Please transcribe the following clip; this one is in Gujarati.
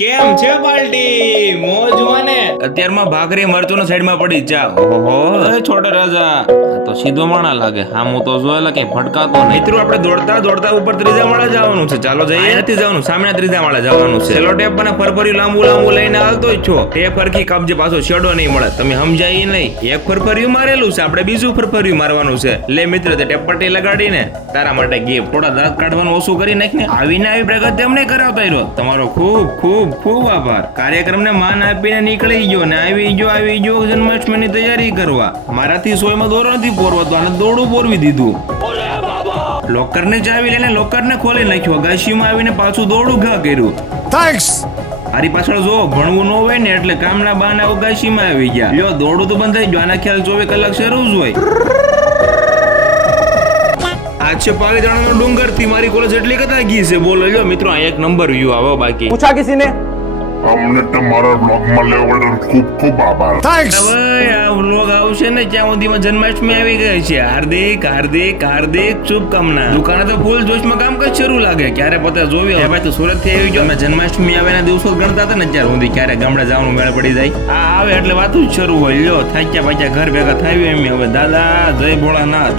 કેમ છે પાર્ટી મોજમાં ને? અત્યારમાં ભાખરી મરચું સાઈડમાં પડી જા. ઓહો એ છોટે રાજા આ તો સીધો માણા લાગે. હું તો જોયેલા કઈ ભટકાતો નહીં. મિત્રો આપણે દોડતા દોડતા ઉપર ત્રીજા માળે જવાનું છે. ચાલો જઈએ. નથી જવાનું, સામે ત્રીજા માળે જવાનું છે. સેલો ટેપ અને ફરફર્યું લાંબુ લાંબુ લઈને હાલતો જ છો. ટેપ ફરકી કાપજે, પાછો છેડો નહીં મળે. તમે સમજાય નહીં. એક ફરફર્યું મારેલું છે, આપણે બીજું ફરફર્યું મારવાનું છે. લે મિત્ર, તે ટેપ પટ્ટી લગાડીને તારા માટે ગિફ્ટ. થોડા દાંત કાઢવાનું ઓછું કરી નાખને. આવીને આવી પ્રગતિ અમને કરાવતા રહ્યો. તમારો ખૂબ ખૂબ ખૂબ આભાર. કાર્યક્રમને માન આપીને નીકળી ગયો ને આવી ગયો જન્માષ્ટમીની તૈયારી કરવા. મારાથી સોયમાં દોરો નથી પોરવાતો, આને દોડું પોરવી દીધું. લોકરને ચાવી લઈને લોકરને ખોલી નાખ્યો. ગાશીમાં આવીને પાછું દોડું ઘા કર્યું. થેન્ક્સ. મારી પાછળ જો ભણવું ન હોય ને એટલે કામના બહાને ગાશીમાં આવી ગયા. લ્યો દોડું તો બંધ થઈ ગયું. આના ખ્યાલ 24 કલાક શરૂ જ હોય. આજ છે પાલીતાણાનો ડુંગર થી મારી કોલેજ એટલી કદા ગઈ છે. બોલો લ્યો મિત્રો, આ એક નંબર વ્યૂ આવે. બાકી પૂછા કિસી ને? અમને તમારા બ્લોગમાં લેવા બદલ ખૂબ ખૂબ આભાર. થેન્ક્સ. હવે આ વ્લોગ આવશે ને ત્યાં સુધીમાં જન્માષ્ટમી આવી ગઈ છે. હાર્દિક હાર્દિક હાર્દિક શુભકામના. દુકાને તો ફૂલ જોશમાં કામકાજ શરૂ લાગે. ક્યારે પતા જોવી ભાઈ, તો સુરત થી આવી ગયો. અમે જન્માષ્ટમી આવે ના દિવસો ગણતા હતા ને ત્યાર સુધી ક્યારે ગામડે જવાનું મેળ પડી જાય. આ આવે એટલે વાતું જ શરૂ હોય. લ્યો થાક્યા પાક્યા ઘર ભેગા થાય એમ. હવે દાદા જય ભોળાનાથ.